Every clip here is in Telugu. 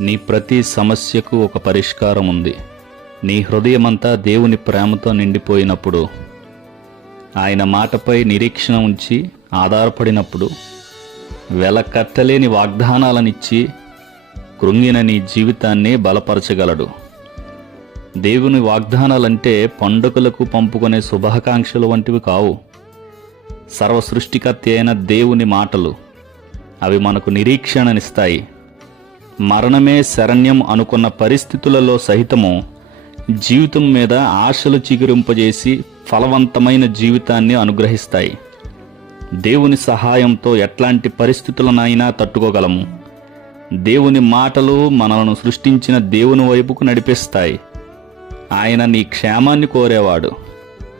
నీ ప్రతి సమస్యకు ఒక పరిష్కారం ఉంది. నీ హృదయమంతా దేవుని ప్రేమతో నిండిపోయినప్పుడు, ఆయన మాటపై నిరీక్షణ ఉంచి ఆధారపడినప్పుడు, వెలకట్టలేని వాగ్దానాలనిచ్చి కృంగిన నీ జీవితాన్ని బలపరచగలడు. దేవుని వాగ్దానాలంటే పండుగలకు పంపుకునే శుభాకాంక్షలు వంటివి కావు. సర్వసృష్టికర్త అయిన దేవుని మాటలు. అవి మనకు నిరీక్షణనిస్తాయి. మరణమే శరణ్యం అనుకున్న పరిస్థితులలో సహితము జీవితం మీద ఆశలు చిగురింపజేసి ఫలవంతమైన జీవితాన్ని అనుగ్రహిస్తాయి. దేవుని సహాయంతో ఎట్లాంటి పరిస్థితులనైనా తట్టుకోగలము. దేవుని మాటలు మనలను సృష్టించిన దేవుని వైపుకు నడిపిస్తాయి. ఆయన నీ క్షేమాన్ని కోరేవాడు,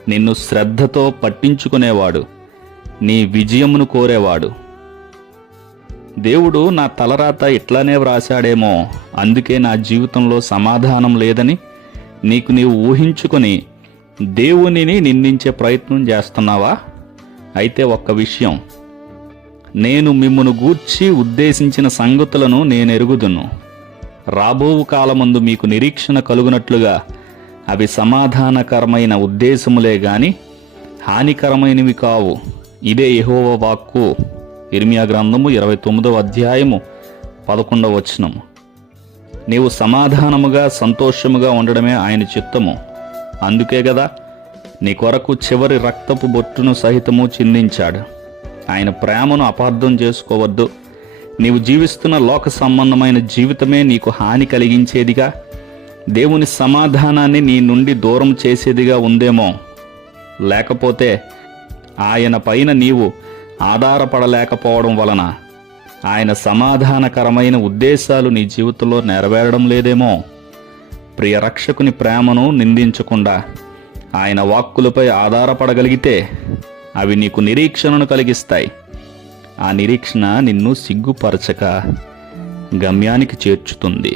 నిన్ను శ్రద్ధతో పట్టించుకునేవాడు, నీ విజయమును కోరేవాడు. దేవుడు నా తలరాత ఇట్లానే వ్రాశాడేమో, అందుకే నా జీవితంలో సమాధానం లేదని నీకు నీవు ఊహించుకొని దేవునిని నిందించే ప్రయత్నం చేస్తున్నావా? అయితే ఒక్క విషయం, నేను మిమ్మును గూర్చి ఉద్దేశించిన సంగతులను నేనెరుగుదును. రాబోవు కాలమందు మీకు నిరీక్షణ కలుగునట్లుగా అవి సమాధానకరమైన ఉద్దేశములే గాని హానికరమైనవి కావు. ఇదే యెహోవా వాక్కు. ఇర్మియా గ్రంథము 29వ అధ్యాయము 11వ వచనము. నీవు సమాధానముగా సంతోషముగా ఉండడమే ఆయన చిత్తము. అందుకే గదా నీ కొరకు చివరి రక్తపు బొట్టును సహితము చిందించాడు. ఆయన ప్రేమను అపార్థం చేసుకోవద్దు. నీవు జీవిస్తున్న లోక సంబంధమైన జీవితమే నీకు హాని కలిగించేదిగా, దేవుని సమాధానాన్ని నీ నుండి దూరం చేసేదిగా ఉందేమో. లేకపోతే ఆయన పైన నీవు ఆధారపడలేకపోవడం వలన ఆయన సమాధానకరమైన ఉద్దేశాలు నీ జీవితంలో నెరవేరడం లేదేమో. ప్రియ రక్షకుని ప్రేమను నిందించకుండా ఆయన వాక్కులపై ఆధారపడగలిగితే అవి నీకు నిరీక్షణను కలిగిస్తాయి. ఆ నిరీక్షణ నిన్ను సిగ్గుపరచక గమ్యానికి చేర్చుతుంది.